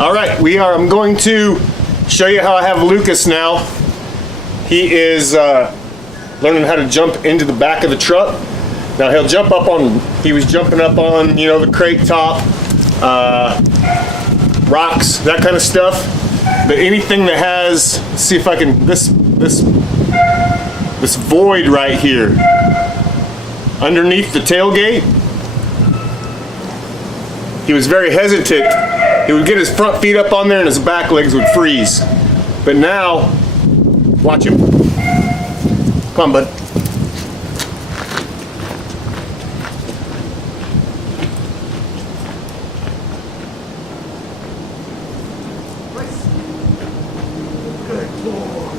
All right, I'm going to show you how I have Lucas now. He is learning how to jump into the back of the truck. Now he was jumping up on, you know, the crate top, rocks, that kind of stuff. But anything that has, let's see if I can, this void right here, underneath the tailgate, he was very hesitant. He would get his front feet up on there and his back legs would freeze. But now, watch him. Come on, bud. Good boy.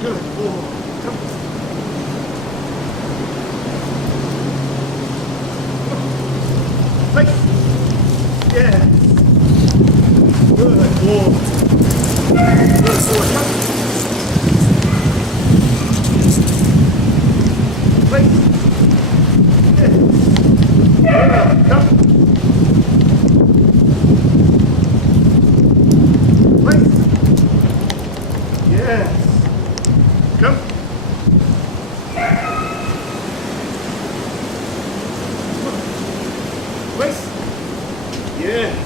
Good boy. Come on. Place. Yeah. Good boy. Good boy. Come. Place. Yeah. Come. Place. Yes. Come. Place. Yes.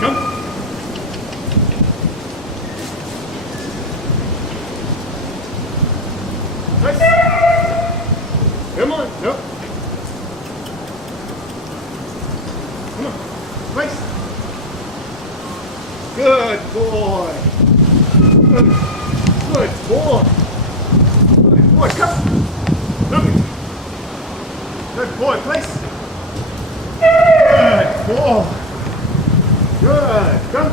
Come. Place. Come on. No. Come on. Place. Good boy. Good boy. Good boy. Come. Come. Good boy. Place. Good boy. Good. Come.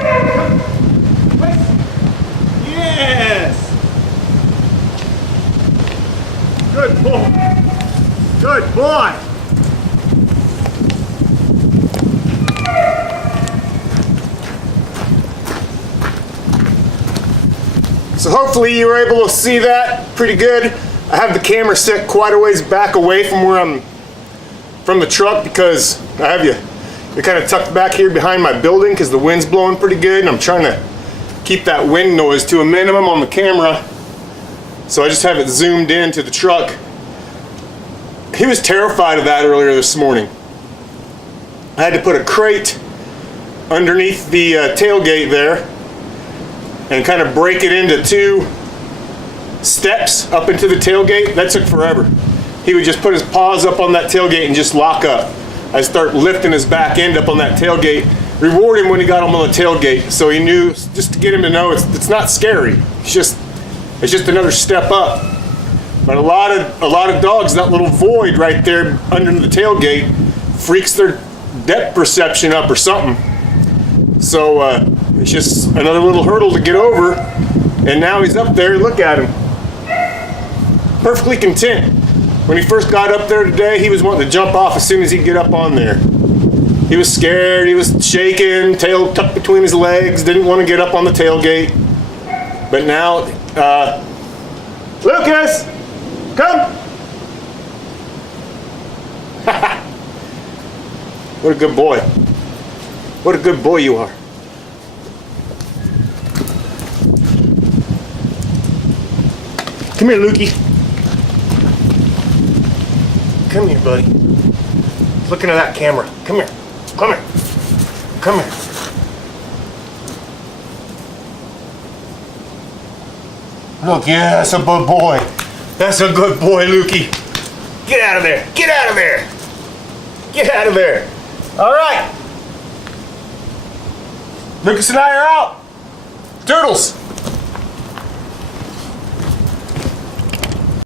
Come. Place. Yes. Good boy. Good boy. So hopefully you were able to see that pretty good. I have the camera set quite a ways back away from from the truck because I have you're kind of tucked back here behind my building because the wind's blowing pretty good and I'm trying to keep that wind noise to a minimum on the camera. So I just have it zoomed in to the truck. He was terrified of that earlier this morning. I had to put a crate underneath the tailgate there and kind of break it into 2 steps up into the tailgate. That took forever. He would just put his paws up on that tailgate and just lock up. I'd start lifting his back end up on that tailgate, reward him when he got him on the tailgate, so he knew, just to get him to know it's not scary. It's just another step up. But a lot of dogs, that little void right there under the tailgate freaks their depth perception up or something. So it's just another little hurdle to get over, and now he's up there. Look at him, perfectly content. When he first got up there today, he was wanting to jump off as soon as he'd get up on there. He was scared, he was shaking, tail tucked between his legs, didn't want to get up on the tailgate. But now, Lucas, come! What a good boy. What a good boy you are. Come here, Lukey. Come here, buddy. Looking at that camera. Come here. Come here. Come here. Look, yeah, that's a good boy. That's a good boy, Lukey. Get out of there. Get out of there. Get out of there. All right. Lucas and I are out. Toodles.